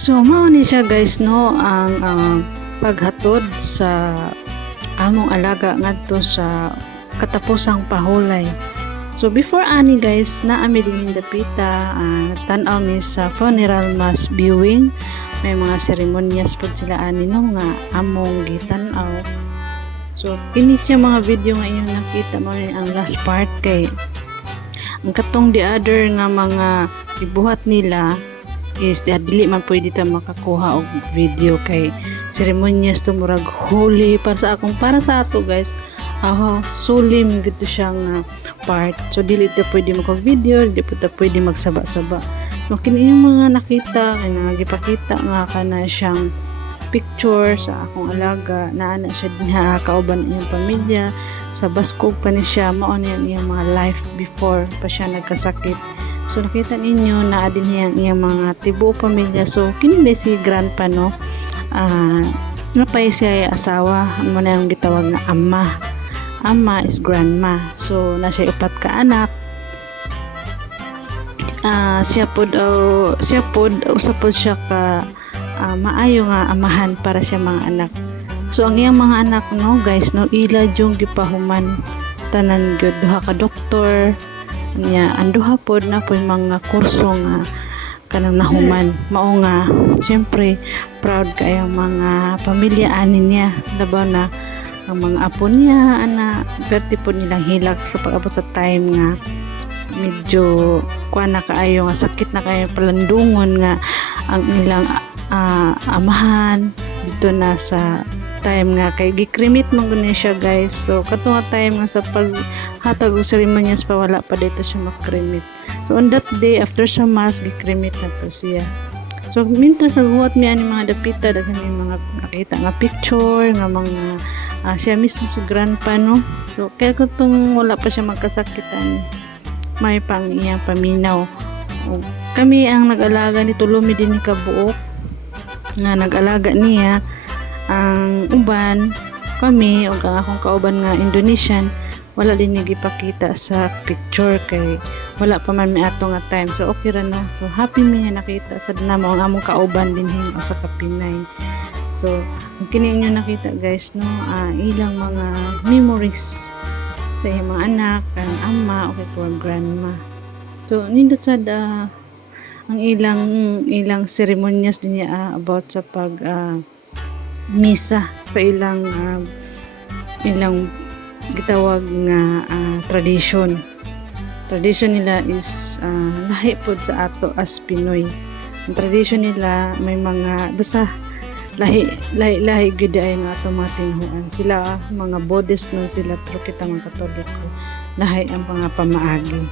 So mao ni siya guys no ang paghatod sa among alaga ngadto sa katapusang pahulay. So before ani guys naami din dapita tan-aw mi sa funeral mass viewing. May mga seremonyas pod sila ani no nga among gitan-aw. So kini siya mga video nga inyo nakita mo ni ang last part kay ang katong the other nga mga ibuhat nila is dili man pwede ta makakuha og video kay seremonyas to murag holy para sa ato guys. Solemn gito siyang part. So dili ta pwede mag-video, dili ta pwede magsaba-saba. So kini yung mga nakita nga gipakita nga kana siyang picture sa akong alaga na ana siya dinha kauban iyang pamilya sa baskog pa ni siya mao ni iyang mga life before pa siya nagkasakit. So nakita ninyo na din niya ang iyang mga tibuok pamilya. So kini si grandpa no. Napay siya asawa mo na yung gitawag na ama. Ama is grandma. So na siya upat ka anak. Siya pod usapod siya ka maayo nga amahan para siya mga anak. So ang iyang mga anak no guys no ila jung gipahuman tanan gyud duha ka doktor niya anduha pod na po mga kurso nga kanang nahuman mao nga syempre proud kay ang mga pamilya ani niya labaw na ang mga apo niya ana perti pod nilang hilak sa pag-abot sa time nga medyo kuan na kaayo nga sakit na kayo palandungon nga ang ilang amahan dito na sa time nga kay gikremit man gud siya guys. So kato nga time nga sa paghatag og seremonyas pa wala pa dito siya makremit. So on that day after sa mass gikremit na to siya. So mintas naghuwat mi ani mga dapita daghan may mga nakita nga picture nga mga siya mismo si grandpa no. So kaya katong wala pa siya magkasakitan may pang iyang paminaw. Kami ang nag-alaga ni Tulumi din ni kabuok nga nag-alaga niya. Ang uban kami o ang akong kauban nga Indonesian wala din nagipakita sa picture kay wala pa man may ato nga time. So okay ra no. So happy mi nga nakita sa dinamo ang among kauban din hin sa Kapinay. So ang kini inyo nakita guys no ilang mga memories sa iyang mga anak, ang ama o kay grandma. So nindot sad ang ilang seremonyas din niya about sa pag misa sa ilang gitawag nga tradition nila is lahi pod sa ato as Pinoy. Ang tradition nila may mga basta lahi gud ay nga ato matinhuan sila mga Buddhist man sila pero kita mga Katoliko lahi ang mga pamaagi.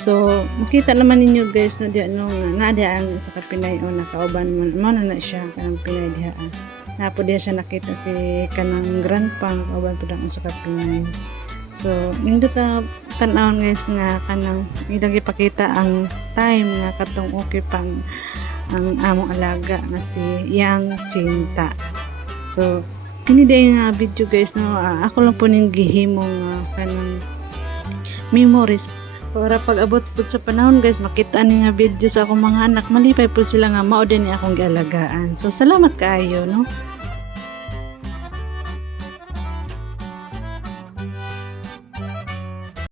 So makita naman ninyo guys na diha no nadaan sa Kapinay o nakauban mo na siya kanang Pinay diha. Napo diha siya nakita si kanang grandpa kauban pud ang sa Kapinay. So nindot tan-awon guys nga kanang ilang ipakita ang time nga katong okay pang ang among alaga nga si Yang Cinta. So kini day nga video guys no ako lang po ning gihimo kanang memories para pag-abot po sa panahon guys makita ni nga video sa akong mga anak malipay po sila nga mao din ni akong gialagaan. So salamat kaayo no.